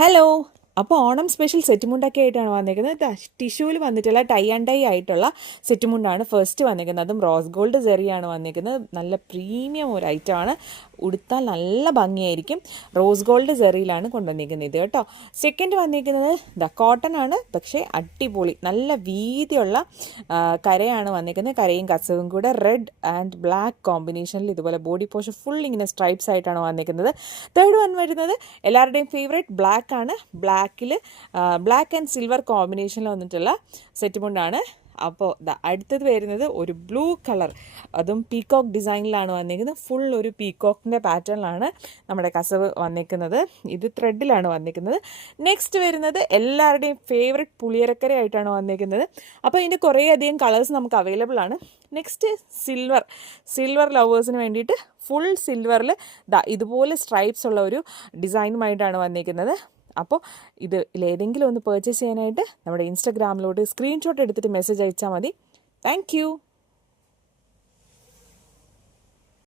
Hello. അപ്പോൾ Onam special set മുണ്ടൊക്കെ ആയിട്ടാണ് വന്നിരിക്കുന്നത്. ടിഷ്യൂവിൽ വന്നിട്ടുള്ള ടൈ ആൻഡ് ഡൈ ആയിട്ടുള്ള സെറ്റ് മുണ്ടാണ് ഫസ്റ്റ് വന്നിരിക്കുന്നത്. അതും റോസ് ഗോൾഡ് സെറിയാണ് വന്നിരിക്കുന്നത്. നല്ല പ്രീമിയം ഒരു ഐറ്റമാണ്. ഉടുത്താൽ നല്ല ഭംഗിയായിരിക്കും. റോസ് ഗോൾഡ് സെറിയിലാണ് കൊണ്ടുവന്നിരിക്കുന്നത് ഇത് കേട്ടോ. സെക്കൻഡ് വന്നിരിക്കുന്നത് കോട്ടൺ ആണ്, പക്ഷേ അടിപൊളി നല്ല വീതിയുള്ള കരയാണ് വന്നിരിക്കുന്നത്. കരയും കസവും കൂടെ റെഡ് ആൻഡ് ബ്ലാക്ക് കോമ്പിനേഷനിൽ ഇതുപോലെ ബോഡി പോർഷൻ ഫുൾ ഇങ്ങനെ സ്ട്രൈപ്സ് ആയിട്ടാണ് വന്നിരിക്കുന്നത്. തേർഡ് വൺ വരുന്നത് എല്ലാവരുടെയും ഫേവറേറ്റ് ബ്ലാക്ക് ആണ്. ബ്ലാക്ക് ആൻഡ് സിൽവർ കോമ്പിനേഷനിൽ വന്നിട്ടുള്ള സെറ്റ് മുണ്ടാണ്. അപ്പോൾ അടുത്തത് വരുന്നത് ഒരു ബ്ലൂ കളർ, അതും പീകോക്ക് ഡിസൈനിലാണ് വന്നിരിക്കുന്നത്. ഫുൾ ഒരു പീകോക്കിൻ്റെ പാറ്റേണിലാണ് നമ്മുടെ കസവ് വന്നിരിക്കുന്നത്. ഇത് ത്രെഡിലാണ് വന്നിരിക്കുന്നത്. നെക്സ്റ്റ് വരുന്നത് എല്ലാവരുടെയും ഫേവററ്റ് പുളിയരക്കര ആയിട്ടാണ് വന്നിരിക്കുന്നത്. അപ്പോൾ ഇതിൻ്റെ കുറേയധികം കളേഴ്സ് നമുക്ക് അവൈലബിൾ ആണ്. നെക്സ്റ്റ് സിൽവർ ലവേഴ്സിന് വേണ്ടിയിട്ട് ഫുൾ സിൽവറിൽ ഇതുപോലെ സ്ട്രൈപ്സ് ഉള്ള ഒരു ഡിസൈനുമായിട്ടാണ് വന്നിരിക്കുന്നത്. അപ്പോൾ ഇതിലേതെങ്കിലും ഒന്ന് പർച്ചേസ് ചെയ്യാനായിട്ട് നമ്മുടെ ഇൻസ്റ്റാഗ്രാമിലോട്ട് സ്ക്രീൻഷോട്ട് എടുത്തിട്ട് മെസ്സേജ് അയച്ചാൽ മതി. താങ്ക്